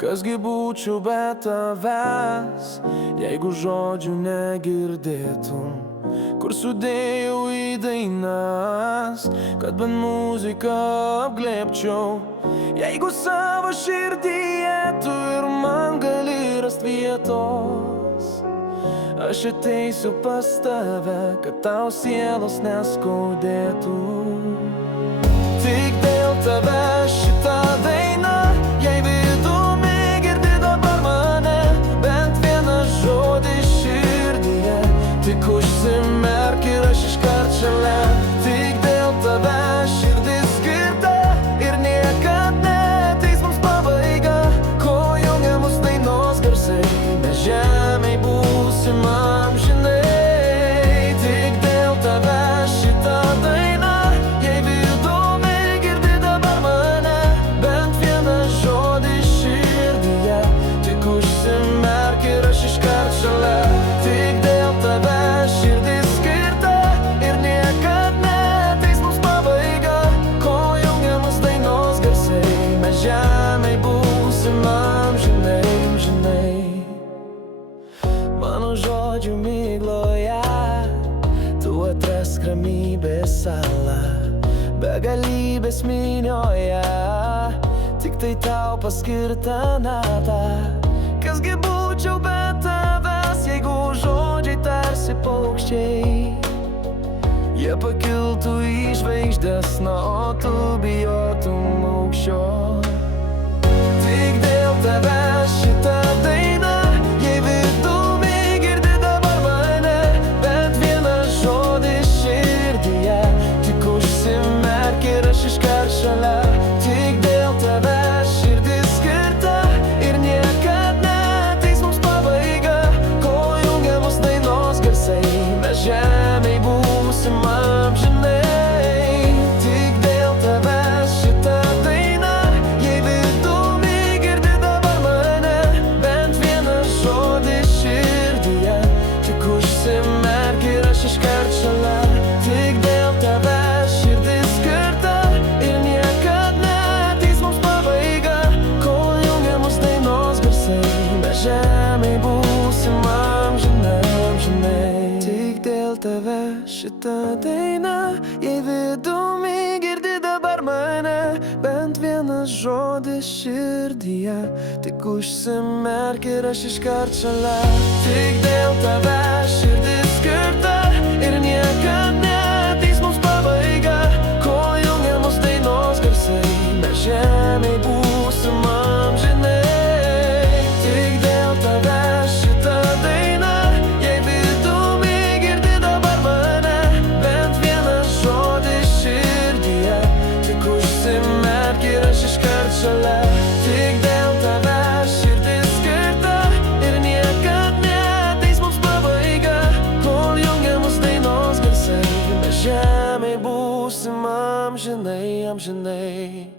Kasgi būčiau be tavęs, jeigu žodžių negirdėtum, kur sudėjau į dainas, kad bent muziką apglėbčiau. Jeigu savo širdyje tu ir man gali rast vietos, aš ateisiu pas tave, kad tau sielos neskaudėtų. Tik dėl tavęs šitą dainą, jei vidumi girdi dabar mane, bent vieną žodį širdyje, tik užsimerk ir aš iškart šalia. Tik dėl tavęs širdis skirta ir niekad neateis mums pabaiga, kol jungia mus dainos garsai, mes žemėj būsim amžinai. Tik dėl tavęs šitą dainą, jei vidumi girdi dabar mane, bent vieną žodį širdyje, tik užsimerk ir aš iškart šalia. Tik dėl tavęs širdis skirta ir niekad neateis mums pabaiga, kol jungia mus dainos garsai, mes žemėj būsim amžinai, amžinai. Mano žodžių migloje tu atrask ramybės salą, begalybės minioje tik tai tau paskirta nata. Kasgi būčiau be tavęs, jeigu žodžiai tarsi paukščiai, jie pakiltų į žvaigždes, na o tu bijotum aukščio. Tik dėl tavęs šitą dainą, jei vidumi girdi dabar mane, bent vieną žodį širdyje, tik užsimerk ir aš iškart šalia. Tik dėl tavęs širdis skirta ir niekad neateis mums pabaiga, kol jungia mus dainos garsai, mes žemėj būsim amžinai. Tik dėl tavęs šitą dainą, jei vidumi girdi dabar mane, bent vieną žodį širdyje, tik užsimerk ir aš iškart šalia. Tik dėl tavęs širdis skirta ir niekad neateis mums pabaiga, kol jungia mus dainos garsai, mes žemėj būsim amžinai, amžinai. Tik dėl tavęs šitą dainą, jei vidumi girdi dabar mane, bent vienas žodis širdyje, tik užsimerk ir aš iškart šalia. Tik dėl tavęs širdis skirta ir niekad neateis mums pabaiga, kol jungia mus dainos garsai, mes žemėj būsim amžinai. Tik dėl tavęs šitą dainą, jei vidumi girdi dabar mane, bent vieną žodį širdyje, tik užsimerk ir aš iškart šalia. Tik dėl tavęs širdis skirta ir niekad neateis mums pabaiga, kol jungia mus dainos garsai, mes žemėj būsim amžinai, amžinai.